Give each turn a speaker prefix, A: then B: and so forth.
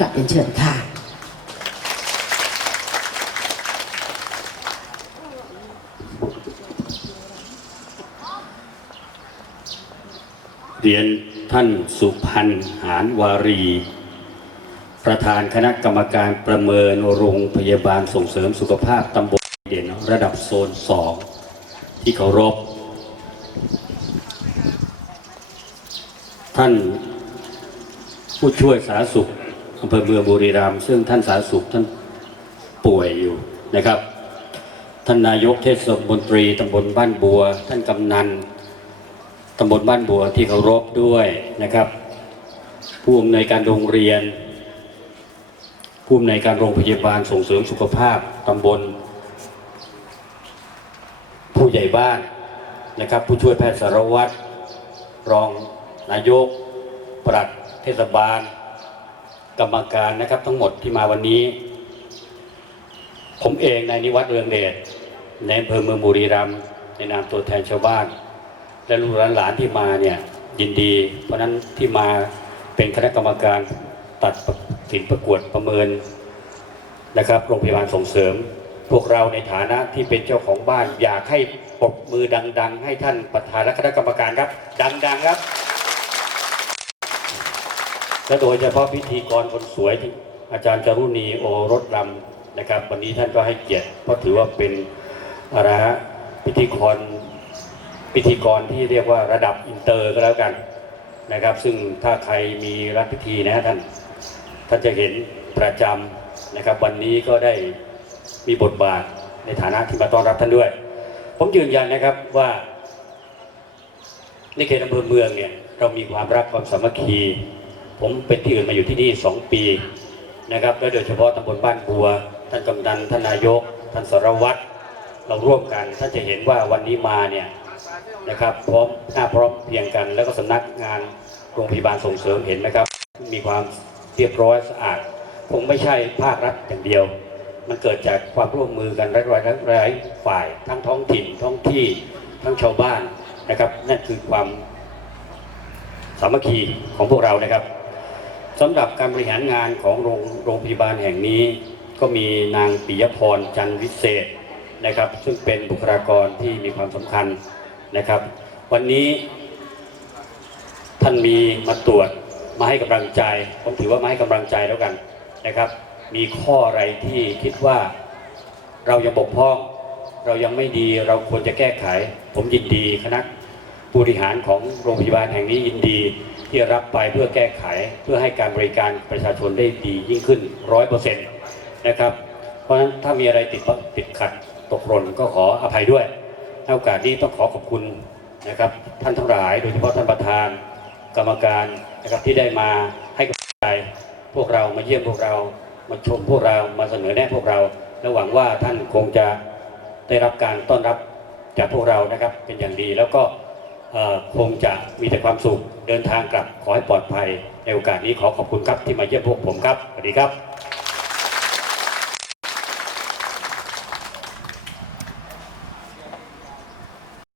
A: กับเรียนเชิญค่ะ
B: เรียนท่านสุพันธ์หานวารี ประธานคณะกรรมการประเมินโรงพยาบาลส่งเสริมสุขภาพตำบลเด่นระดับโซน2ที่เคารพ ท่านผู้ช่วยสาธารณสุข อำเภอเมืองบุรีรัมย์ซึ่งท่านสาธารณสุขท่านป่วยอยู่นะครับ ท่านนายกเทศมนตรีตำบลบ้านบัว ท่านกำนันตำบลบ้านบัวที่เคารพด้วยนะครับ ผู้อำนวยการโรงเรียน ผู้อำนวยการโรงพยาบาลส่งเสริมสุขภาพตำบล ผู้ใหญ่บ้านนะครับ ผู้ช่วยแพทย์สารวัตรรองนายกปลัดเทศบาล กรรมการนะครับทั้งหมดที่มาวันนี้ ผมเองนายนิวัฒน์เรืองเดชในอำเภอเมืองบุรีรัมย์ในนามตัวแทนชาวบ้าน และลูกหลานที่มาเนี่ยยินดี เพราะนั้นที่มาเป็นคณะกรรมการตัดสินประกวดประเมินนะครับโรงพยาบาลส่งเสริม พวกเราในฐานะที่เป็นเจ้าของบ้าน อยากให้ปรบมือดัง ๆ ให้ท่านประธานและคณะกรรมการครับ ดัง ๆ ครับ และโดยเฉพาะพิธีกรคนสวยที่อาจารย์จารุณีโอรสลำนะครับ วันนี้ท่านก็ให้เกียรติเพราะถือว่าเป็นอะไรฮะพิธีกรพิธีกรที่เรียกว่าระดับอินเตอร์ก็แล้วกันนะครับ ซึ่งถ้าใครมีรับพิธีนะท่านท่านจะเห็นประจำนะครับ วันนี้ก็ได้มีบทบาทในฐานะที่มาต้อนรับท่านด้วย ผมยืนยันนะครับว่าในเขตอำเภอเมืองเนี่ยเรามีความรักความสามัคคี ผมเป็นที่อื่นมาอยู่ที่นี่สองปีนะครับและโดยเฉพาะตำบลบ้านบัว ท่านกำนันท่านนายก ท่านสารวัตรเราร่วมกันท่านจะเห็นว่าวันนี้มาเนี่ยนะครับพร้อมหน้าพร้อมเพียงกัน แล้วก็สำนักงานโรงพยาบาลส่งเสริมเห็นนะครับ มีความเรียบร้อยสะอาดคงไม่ใช่ภาครัฐอย่างเดียว มันเกิดจากความร่วมมือกันหลายหลายฝ่าย ทั้งท้องถิ่นท้องที่ทั้งชาวบ้านนะครับ นั่นคือความสามัคคีของพวกเรานะครับ สำหรับการบริหารงานของโรงโรงพยาบาลแห่งนี้ ก็มีนางปิยพรจันวิเศษนะครับ ซึ่งเป็นบุคลากรที่มีความสำคัญนะครับ วันนี้ท่านมีมาตรวจมาให้กำลังใจ ผมถือว่ามาให้กำลังใจแล้วกันนะครับ มีข้ออะไรที่คิดว่าเรายังบกพร่อง เรายังไม่ดีเราควรจะแก้ไข ผมยินดีคณะผู้บริหารของโรงพยาบาลแห่งนี้ยินดี ที่รับไปเพื่อแก้ไขเพื่อให้การบริการประชาชนได้ดียิ่งขึ้นร้อยเปอร์เซ็นต์นะครับ เพราะฉะนั้นถ้ามีอะไรติดติดขัดตกหล่นก็ขออภัยด้วยในโอกาสนี้ต้องขอขอบคุณนะครับ ท่านทั้งหลายโดยเฉพาะท่านประธานกรรมการนะครับที่ได้มาให้กำลังใจพวกเรามาเยี่ยมพวกเรามาชมพวกเรามาเสนอแนะพวกเราและหวังว่าท่านคงจะได้รับการต้อนรับจากพวกเรานะครับเป็นอย่างดีแล้วก็ คงจะมีแต่ความสุขเดินทางกลับขอให้ปลอดภัยในโอกาสนี้ขอขอบคุณครับที่มาเยี่ยมพวกผมครับสวัสดีครับ